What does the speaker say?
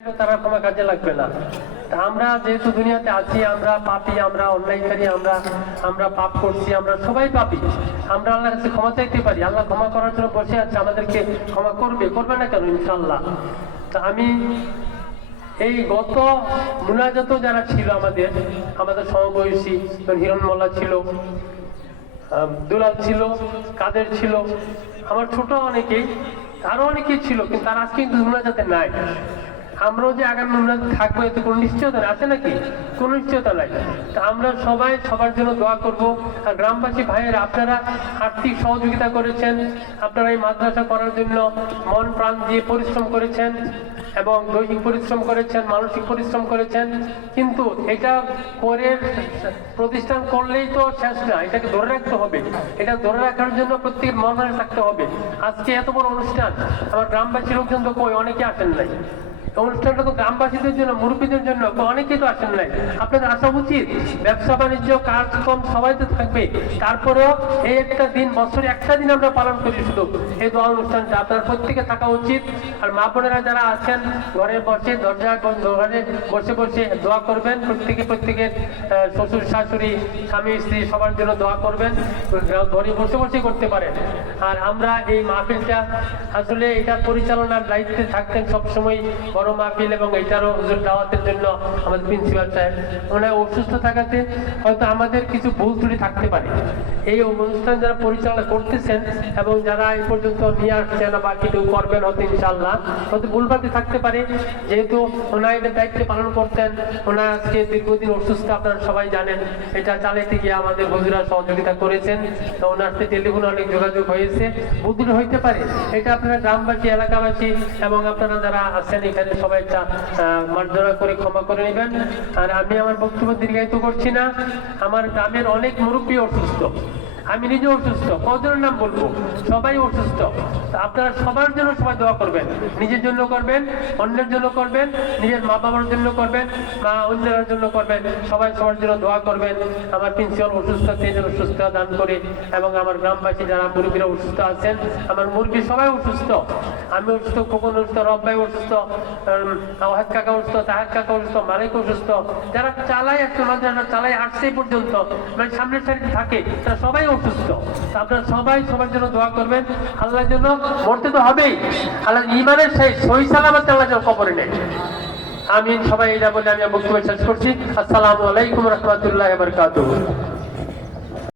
তারা ক্ষমা কাজে লাগবে না। আমরা যেহেতু দুনিয়াতে আছি, আমরা পাপী, আমরা অন্যায়কারী, আমরা পাপ করছি, আমরা সবাই পাপী। আমরা আল্লাহর কাছে ক্ষমা চাইতে পারি। আল্লাহ ক্ষমা করার জন্য বসে আছে, আমাদেরকে ক্ষমা করবে না কেন? ইনশাআল্লাহ। তা আমি এই গত মুনাজাত যারা ছিল আমাদের সমবয়সী, হিরণ মোল্লা ছিল, দুলাল ছিল, কাদের ছিল, আমার ছোট অনেকেই, আরো অনেকেই ছিল, কিন্তু তারা আজকে কিন্তু মুনাজাতে নাই। আমরাও যে আগামী মুনাজাত থাকবো এতে কোনো নিশ্চয়তা আছে নাকি? কোনো নিশ্চয়তা নাই। তা আমরা সবাই সবার জন্য দোয়া করব। আর গ্রামবাসী ভাইয়েরা, আপনারা আর্থিক সহযোগিতা করেছেন, আপনারা এই মাদ্রাসা করার জন্য মন প্রাণ দিয়ে পরিশ্রম করেছেন এবং দৈহিক পরিশ্রম করেছেন, মানসিক পরিশ্রম করেছেন। কিন্তু এটা করে প্রতিষ্ঠান করলেই তো শেষ না, এটাকে ধরে রাখতে হবে। এটা ধরে রাখার জন্য প্রত্যেকের মনে থাকতে হবে। আজকে এত বড় অনুষ্ঠান, আমার গ্রামবাসী লোকজন তো কই অনেকে আসেন নাই। অনুষ্ঠানটা তো গ্রামবাসীদের জন্য, মুরব্বীদের জন্য, অনেকেই তো আসেন নাই। আপনাদের আসা উচিত। ব্যবসা বাণিজ্য কাজকর্ম সবাই তো থাকবে, তারপরেও এই একটা দিন, বছরে একটা দিন আমরা পালন করি শুধু এই দোয়া অনুষ্ঠানটা, আপনার প্রত্যেকে থাকা উচিত। আর মা বোনেরা যারা আছেন ঘরে বসে, দরজায় ঘরে বসে বসে দোয়া করবেন। প্রত্যেকের শ্বশুর শাশুড়ি, স্বামী স্ত্রী সবার জন্য দোয়া করবেন, ঘরে বসে বসে করতে পারেন। আর আমরা এই মাহফিলটা আসলে এটা পরিচালনার দায়িত্বে থাকতেন সবসময় বড় মাহফিল, এবং এটারও হুজুর দাওয়াতের জন্য আমাদের প্রিন্সিপাল সাহেব। ওনারা অসুস্থ থাকাতে হয়তো আমাদের কিছু ভুল ত্রুটি থাকতে পারে। এই অনুষ্ঠান যারা পরিচালনা করতেছেন এবং যারা এই পর্যন্ত নিয়ে আসছেন বা কিছু করবেন হয়তো ইনশাআল্লাহ, হয়তো ভুলভ্রান্তি থাকতে পারে। যেহেতু ওনারা এটা দায়িত্ব পালন করতেন, ওনারা আজকে দীর্ঘদিন অসুস্থ, আপনারা সবাই জানেন। এটা চালাইতে গিয়ে আমাদের হুজুরা সহযোগিতা করেছেন। তো ওনার সাথে টেলিফোনে অনেক যোগাযোগ হয়েছে, ভুল হইতে পারে। এটা আপনারা গ্রামবাসী, এলাকাবাসী এবং আপনারা যারা আছেন এখানে সবাই মার্জনা করে ক্ষমা করে নেবেন। আর আমি আমার বক্তব্য দীর্ঘায়িত করছি না। আমার গ্রামের অনেক মুরব্বী অসুস্থ, আমি নিজে অসুস্থ, কজনের নাম বলবো, সবাই অসুস্থ। আপনারা সবার জন্য সবাই দোয়া করবেন, নিজের জন্য করবেন, অন্যের জন্য করবেন, নিজের মা বাবার জন্য করবেন, মা অন্যের জন্য করবেন, সবাই সবার জন্য দোয়া করবেন। আমার প্রিন্সিপাল অসুস্থ, তিনি অসুস্থ দান করে, এবং আমার গ্রামবাসী যারা মুরব্বীরা অসুস্থ আছেন, আমার মুরব্বী সবাই অসুস্থ, আমি অসুস্থ, খোকন অসুস্থ, রব্বাই অসুস্থ, ওয়াহেদ কাকা অসুস্থ, তাহের কাকা অসুস্থ, মালিক অসুস্থ, যারা চালায় একটা মাদ্রাসা চালায় আসছে পর্যন্ত, মানে সামনের সারিতে থাকে, তারা সবাই অসুস্থ। আপনারা সবাই সবার জন্য দোয়া করবেন। আল্লাহর জন্য মরতে তো হবেই, আল্লাহ ঈমানের সহি সালামতে আল্লাহ যেন কবরে নেয়। আমিন। সবাই এটা বলে আমি বক্তব্য শেষ করছি। আসসালামু আলাইকুম রহমতুল্লাহি ওয়া বারাকাতুহু।